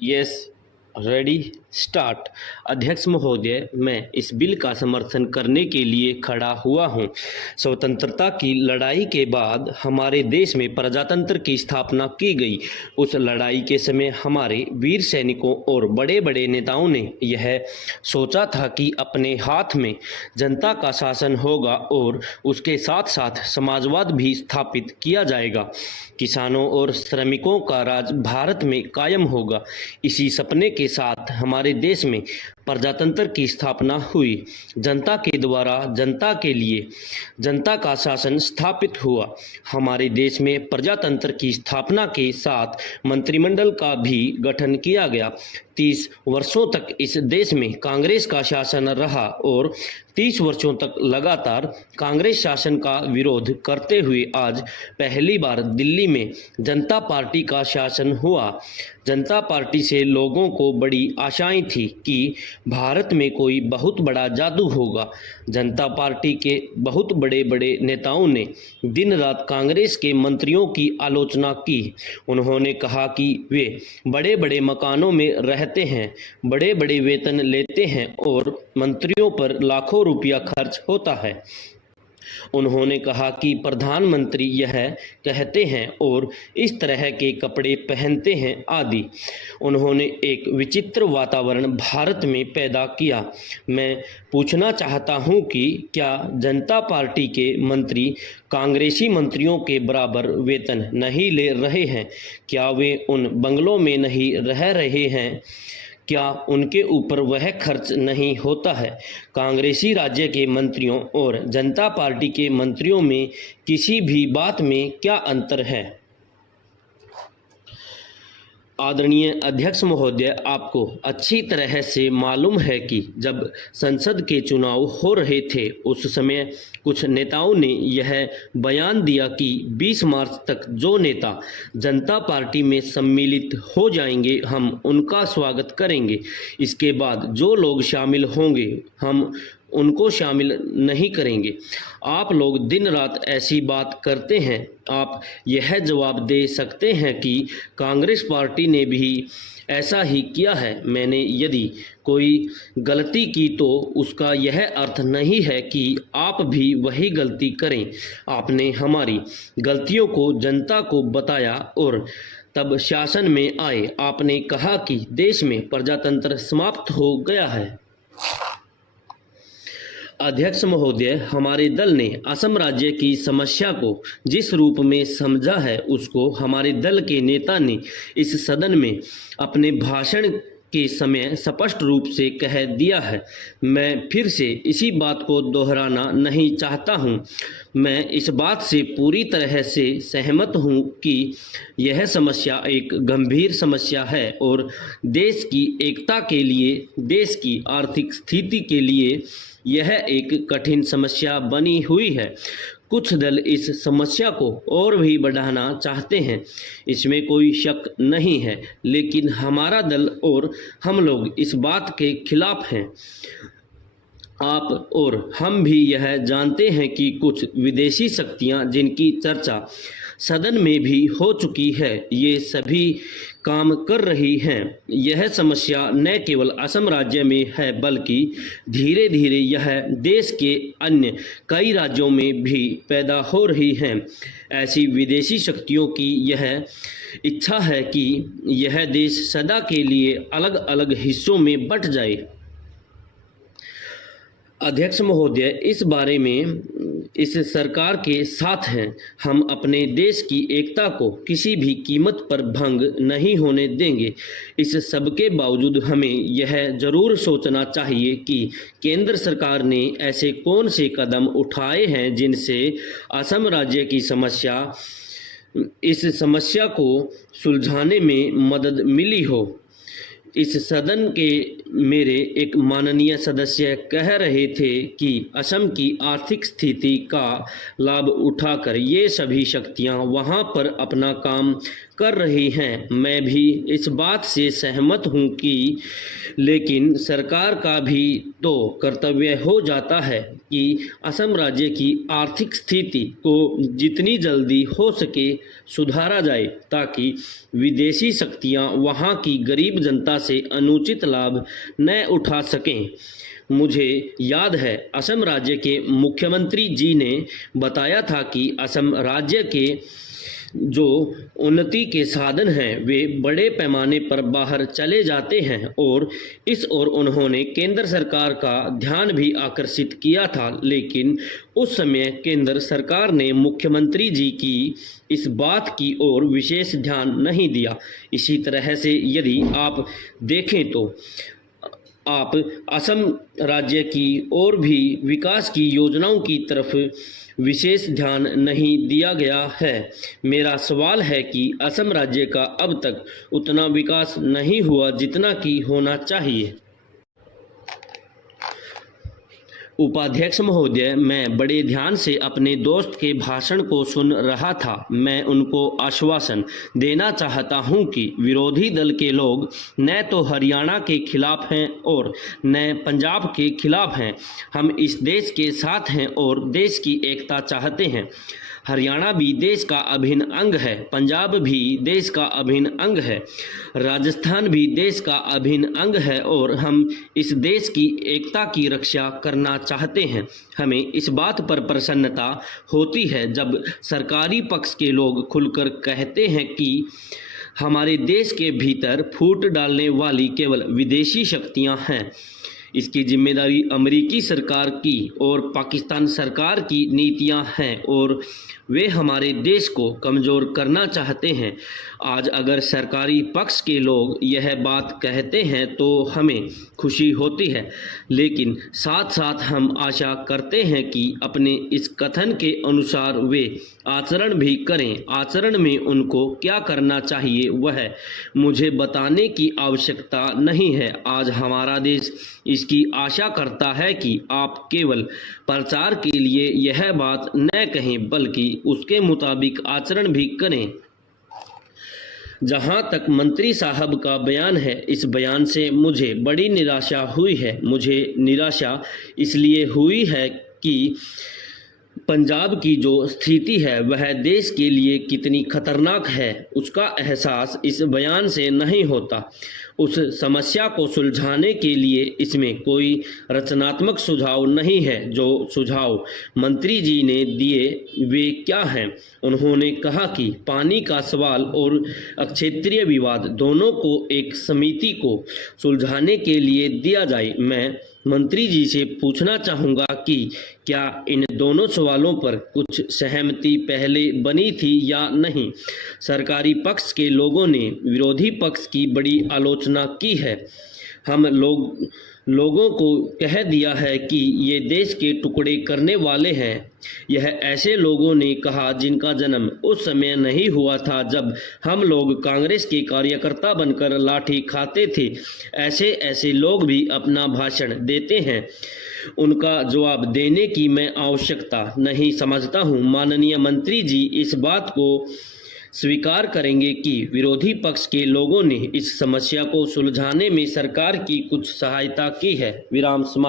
Yes, ready, start. अध्यक्ष महोदय, मैं इस बिल का समर्थन करने के लिए खड़ा हुआ हूं। स्वतंत्रता की लड़ाई के बाद हमारे देश में प्रजातंत्र की स्थापना की गई। उस लड़ाई के समय हमारे वीर सैनिकों और बड़े बड़े नेताओं ने यह सोचा था कि अपने हाथ में जनता का शासन होगा और उसके साथ साथ समाजवाद भी स्थापित किया जाएगा। किसानों और श्रमिकों का राज भारत में कायम होगा। इसी सपने के साथ हमारे देश में प्रजातंत्र की स्थापना हुई। जनता के द्वारा जनता के लिए जनता का शासन स्थापित हुआ। हमारे देश में प्रजातंत्र की स्थापना के साथ मंत्रिमंडल का भी गठन किया गया। 30 वर्षों तक इस देश में कांग्रेस का शासन रहा और 30 वर्षों तक लगातार कांग्रेस शासन का विरोध करते हुए आज पहली बार दिल्ली में जनता पार्टी का शासन हुआ। जनता पार्टी से लोगों को बड़ी आशाएं थी कि भारत में कोई बहुत बड़ा जादू होगा। जनता पार्टी के बहुत बड़े बड़े नेताओं ने दिन रात कांग्रेस के मंत्रियों की आलोचना की। उन्होंने कहा कि वे बड़े बड़े मकानों में रहते हैं, बड़े बड़े वेतन लेते हैं और मंत्रियों पर लाखों रुपया खर्च होता है। उन्होंने कहा कि प्रधानमंत्री यह कहते हैं और इस तरह के कपड़े पहनते हैं आदि। उन्होंने एक विचित्र वातावरण भारत में पैदा किया। मैं पूछना चाहता हूं कि क्या जनता पार्टी के मंत्री कांग्रेसी मंत्रियों के बराबर वेतन नहीं ले रहे हैं? क्या वे उन बंगलों में नहीं रह रहे हैं? क्या उनके ऊपर वह खर्च नहीं होता है? कांग्रेसी राज्य के मंत्रियों और जनता पार्टी के मंत्रियों में किसी भी बात में क्या अंतर है? आदरणीय अध्यक्ष महोदय, आपको अच्छी तरह से मालूम है कि जब संसद के चुनाव हो रहे थे उस समय कुछ नेताओं ने यह बयान दिया कि 20 मार्च तक जो नेता जनता पार्टी में सम्मिलित हो जाएंगे हम उनका स्वागत करेंगे। इसके बाद जो लोग शामिल होंगे हम उनको शामिल नहीं करेंगे। आप लोग दिन रात ऐसी बात करते हैं। आप यह जवाब दे सकते हैं कि कांग्रेस पार्टी ने भी ऐसा ही किया है। मैंने यदि कोई गलती की तो उसका यह अर्थ नहीं है कि आप भी वही गलती करें। आपने हमारी गलतियों को जनता को बताया और तब शासन में आए। आपने कहा कि देश में प्रजातंत्र समाप्त हो गया है। अध्यक्ष महोदय, हमारे दल ने असम राज्य की समस्या को जिस रूप में समझा है उसको हमारे दल के नेता ने इस सदन में अपने भाषण के समय स्पष्ट रूप से कह दिया है। मैं फिर से इसी बात को दोहराना नहीं चाहता हूं। मैं इस बात से पूरी तरह से सहमत हूं कि यह समस्या एक गंभीर समस्या है और देश की एकता के लिए, देश की आर्थिक स्थिति के लिए यह एक कठिन समस्या बनी हुई है। कुछ दल इस समस्या को और भी बढ़ाना चाहते हैं, इसमें कोई शक नहीं है, लेकिन हमारा दल और हम लोग इस बात के खिलाफ हैं। आप और हम भी यह जानते हैं कि कुछ विदेशी शक्तियां जिनकी चर्चा सदन में भी हो चुकी है, ये सभी काम कर रही हैं। यह समस्या न केवल असम राज्य में है बल्कि धीरे धीरे यह देश के अन्य कई राज्यों में भी पैदा हो रही है। ऐसी विदेशी शक्तियों की यह इच्छा है कि यह देश सदा के लिए अलग अलग हिस्सों में बंट जाए। अध्यक्ष महोदय, इस बारे में इस सरकार के साथ हैं। हम अपने देश की एकता को किसी भी कीमत पर भंग नहीं होने देंगे। इस सब के बावजूद हमें यह जरूर सोचना चाहिए कि केंद्र सरकार ने ऐसे कौन से कदम उठाए हैं जिनसे असम राज्य की इस समस्या को सुलझाने में मदद मिली हो। इस सदन के मेरे एक माननीय सदस्य कह रहे थे कि असम की आर्थिक स्थिति का लाभ उठाकर ये सभी शक्तियां वहां पर अपना काम कर रही हैं। मैं भी इस बात से सहमत हूं कि लेकिन सरकार का भी तो कर्तव्य हो जाता है कि असम राज्य की आर्थिक स्थिति को जितनी जल्दी हो सके सुधारा जाए ताकि विदेशी शक्तियां वहां की गरीब जनता से अनुचित लाभ न उठा सकें। मुझे याद है असम राज्य के मुख्यमंत्री जी ने बताया था कि असम राज्य के जो उन्नति के साधन हैं वे बड़े पैमाने पर बाहर चले जाते हैं और इस ओर उन्होंने केंद्र सरकार का ध्यान भी आकर्षित किया था, लेकिन उस समय केंद्र सरकार ने मुख्यमंत्री जी की इस बात की ओर विशेष ध्यान नहीं दिया। इसी तरह से यदि आप देखें तो आप असम राज्य की और भी विकास की योजनाओं की तरफ विशेष ध्यान नहीं दिया गया है। मेरा सवाल है कि असम राज्य का अब तक उतना विकास नहीं हुआ जितना कि होना चाहिए। उपाध्यक्ष महोदय, मैं बड़े ध्यान से अपने दोस्त के भाषण को सुन रहा था। मैं उनको आश्वासन देना चाहता हूं कि विरोधी दल के लोग न तो हरियाणा के खिलाफ हैं और न पंजाब के खिलाफ हैं। हम इस देश के साथ हैं और देश की एकता चाहते हैं। हरियाणा भी देश का अभिन्न अंग है, पंजाब भी देश का अभिन्न अंग है, राजस्थान भी देश का अभिन्न अंग है और हम इस देश की एकता की रक्षा करना चाहते हैं। हमें इस बात पर प्रसन्नता होती है जब सरकारी पक्ष के लोग खुलकर कहते हैं कि हमारे देश के भीतर फूट डालने वाली केवल विदेशी शक्तियां हैं। इसकी जिम्मेदारी अमेरिकी सरकार की और पाकिस्तान सरकार की नीतियां हैं और वे हमारे देश को कमज़ोर करना चाहते हैं। आज अगर सरकारी पक्ष के लोग यह बात कहते हैं तो हमें खुशी होती है, लेकिन साथ साथ हम आशा करते हैं कि अपने इस कथन के अनुसार वे आचरण भी करें। आचरण में उनको क्या करना चाहिए वह मुझे बताने की आवश्यकता नहीं है। आज हमारा देश इसकी आशा करता है कि आप केवल प्रचार के लिए यह बात न कहें बल्कि उसके मुताबिक आचरण भी करें। जहां तक मंत्री साहब का बयान है, इस बयान से मुझे बड़ी निराशा हुई है। मुझे निराशा इसलिए हुई है कि पंजाब की जो स्थिति है वह देश के लिए कितनी खतरनाक है उसका एहसास इस बयान से नहीं होता। उस समस्या को सुलझाने के लिए इसमें कोई रचनात्मक सुझाव नहीं है। जो सुझाव मंत्री जी ने दिए वे क्या हैं? उन्होंने कहा कि पानी का सवाल और क्षेत्रीय विवाद दोनों को एक समिति को सुलझाने के लिए दिया जाए। मैं मंत्री जी से पूछना चाहूँगा कि क्या इन दोनों सवालों पर कुछ सहमति पहले बनी थी या नहीं? सरकारी पक्ष के लोगों ने विरोधी पक्ष की बड़ी आलोचना की है। हम लोगों को कह दिया है कि ये देश के टुकड़े करने वाले हैं। यह ऐसे लोगों ने कहा जिनका जन्म उस समय नहीं हुआ था जब हम लोग कांग्रेस के कार्यकर्ता बनकर लाठी खाते थे। ऐसे लोग भी अपना भाषण देते हैं। उनका जवाब देने की मैं आवश्यकता नहीं समझता हूँ। माननीय मंत्री जी इस बात को स्वीकार करेंगे कि विरोधी पक्ष के लोगों ने इस समस्या को सुलझाने में सरकार की कुछ सहायता की है। विराम समाप्त।